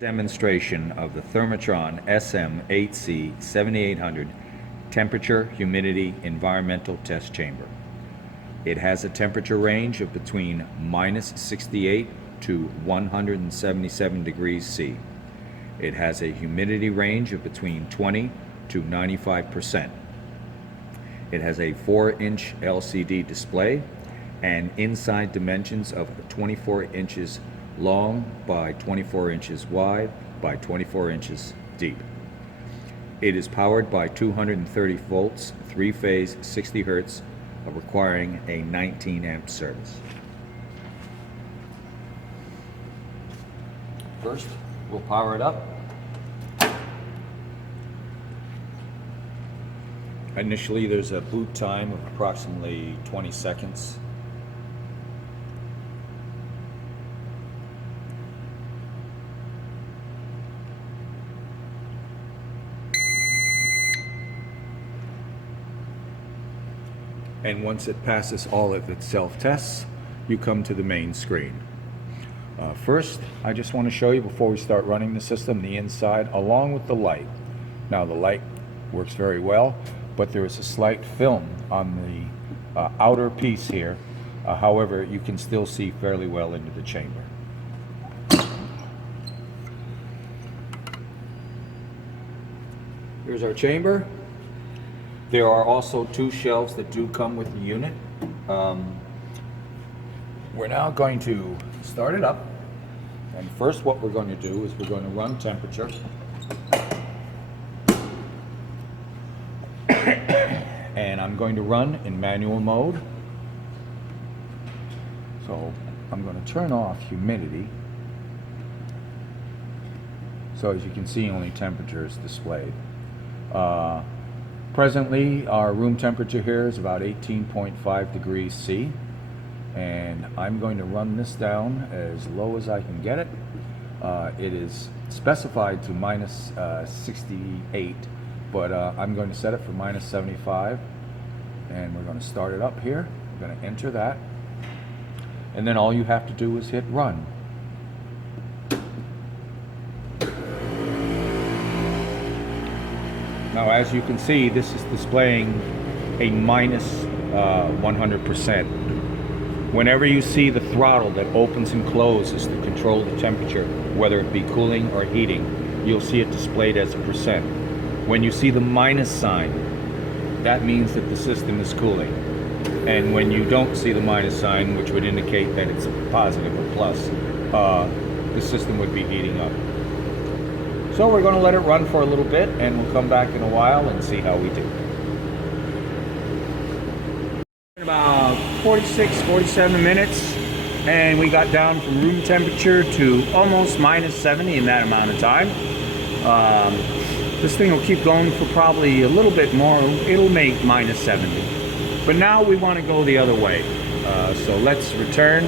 Demonstration of the Thermotron SM8C 7800 temperature, humidity, environmental test chamber. It has a temperature range of between -68 to 177 degrees C. It has a humidity range of between 20 to 95%. It has a 4-inch LCD display and inside dimensions of 24 inches long by 24 inches wide by 24 inches deep. It is powered by 230 volts, 3-phase, 60 hertz, requiring a 19 amp service. First, we'll power it up. Initially, there's a boot time of approximately 20 seconds. And once it passes all of its self-tests, you come to the main screen. First, I just want to show you, before we start running the system, the inside along with the light. Now, the light works very well, but there is a slight film on the outer piece here. However, you can still see fairly well into the chamber. Here's our chamber. There are also 2 shelves that do come with the unit. We're now going to start it up. And first, what we're going to do is we're going to run temperature. And I'm going to run in manual mode. So I'm going to turn off humidity. So as you can see, only temperature is displayed. Presently, our room temperature here is about 18.5 degrees C, and I'm going to run this down as low as I can get it. It is specified to -68, but I'm going to set it for -75, and we're going to start it up here. I'm going to enter that, and then all you have to do is hit run. Now, as you can see, this is displaying a -100%. Whenever you see the throttle that opens and closes to control the temperature, whether it be cooling or heating, you'll see it displayed as a percent. When you see the minus sign, that means that the system is cooling. And when you don't see the minus sign, which would indicate that it's a positive or plus, the system would be heating up. So we're going to let it run for a little bit, and we'll come back in a while and see how we do. About 46, 47 minutes, and we got down from room temperature to almost -70 in that amount of time. This thing will keep going for probably a little bit more. It'll make -70. But now we want to go the other way. So let's return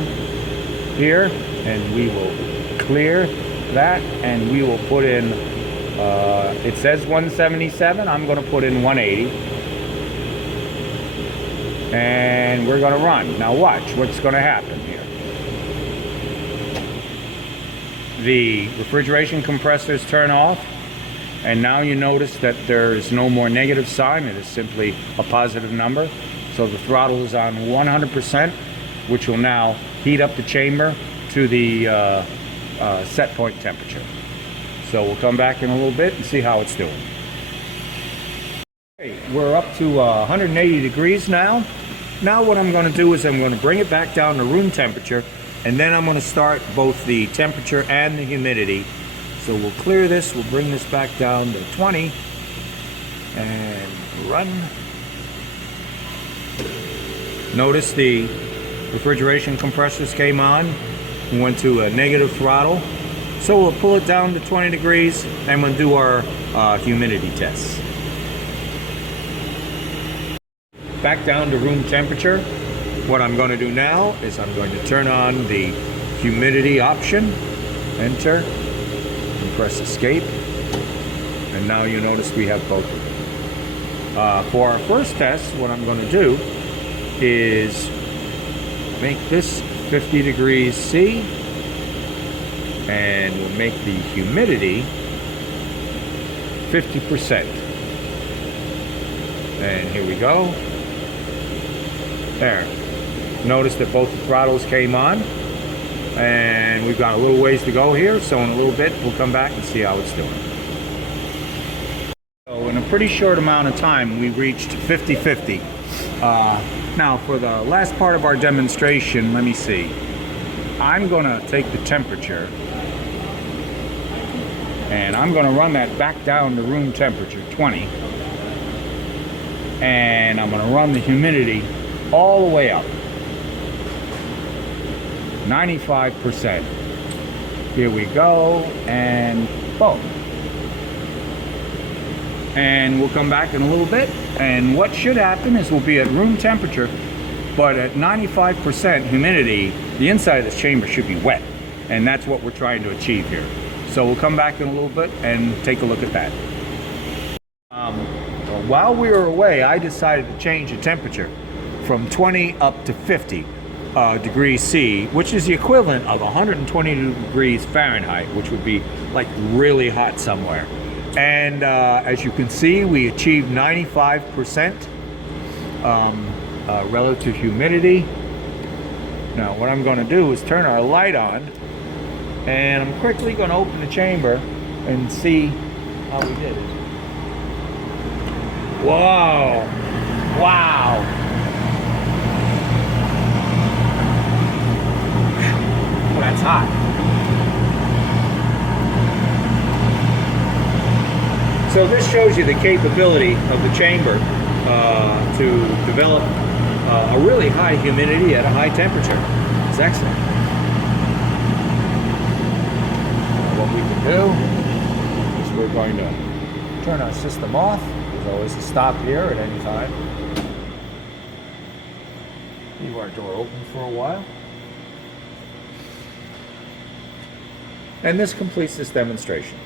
here, and we will clear that, and we will put in, it says 177, I'm going to put in 180, and we're going to run. Now watch what's going to happen here. The refrigeration compressors turn off, and now you notice that there is no more negative sign. It is simply a positive number. So the throttle is on 100%, which will now heat up the chamber to the set point temperature. So we'll come back in a little bit and see how it's doing. Okay, we're up to 180 degrees now. Now what I'm going to do is I'm going to bring it back down to room temperature, and then I'm going to start both the temperature and the humidity. So we'll clear this, we'll bring this back down to 20, and run. Notice the refrigeration compressors came on. We went to a negative throttle. So we'll pull it down to 20 degrees, and we'll do our humidity tests. Back down to room temperature. What I'm going to do now is I'm going to turn on the humidity option, enter, and press escape. And now you notice we have both of them. For our first test, what I'm going to do is make this 50 degrees C, and we'll make the humidity 50%. And here we go. There. Notice that both the throttles came on, and we've got a little ways to go here, so in a little bit we'll come back and see how it's doing. So in a pretty short amount of time we reached 50-50. Now for the last part of our demonstration, let me see. I'm going to take the temperature and I'm going to run that back down to room temperature, 20. And I'm going to run the humidity all the way up, 95%. Here we go, and boom. And we'll come back in a little bit, and what should happen is we'll be at room temperature, but at 95% humidity, the inside of this chamber should be wet, and that's what we're trying to achieve here. So we'll come back in a little bit and take a look at that. While we were away, I decided to change the temperature from 20 up to 50 degrees C, which is the equivalent of 122 degrees Fahrenheit, which would be like really hot somewhere. And as you can see, we achieved 95% relative humidity. Now what I'm going to do is turn our light on, and I'm quickly going to open the chamber and see how we did it. Whoa! Wow! Oh, that's hot. So this shows you the capability of the chamber to develop a really high humidity at a high temperature. It's excellent. What we can do is we're going to turn our system off. There's always a stop here at any time. Leave our door open for a while. And this completes this demonstration.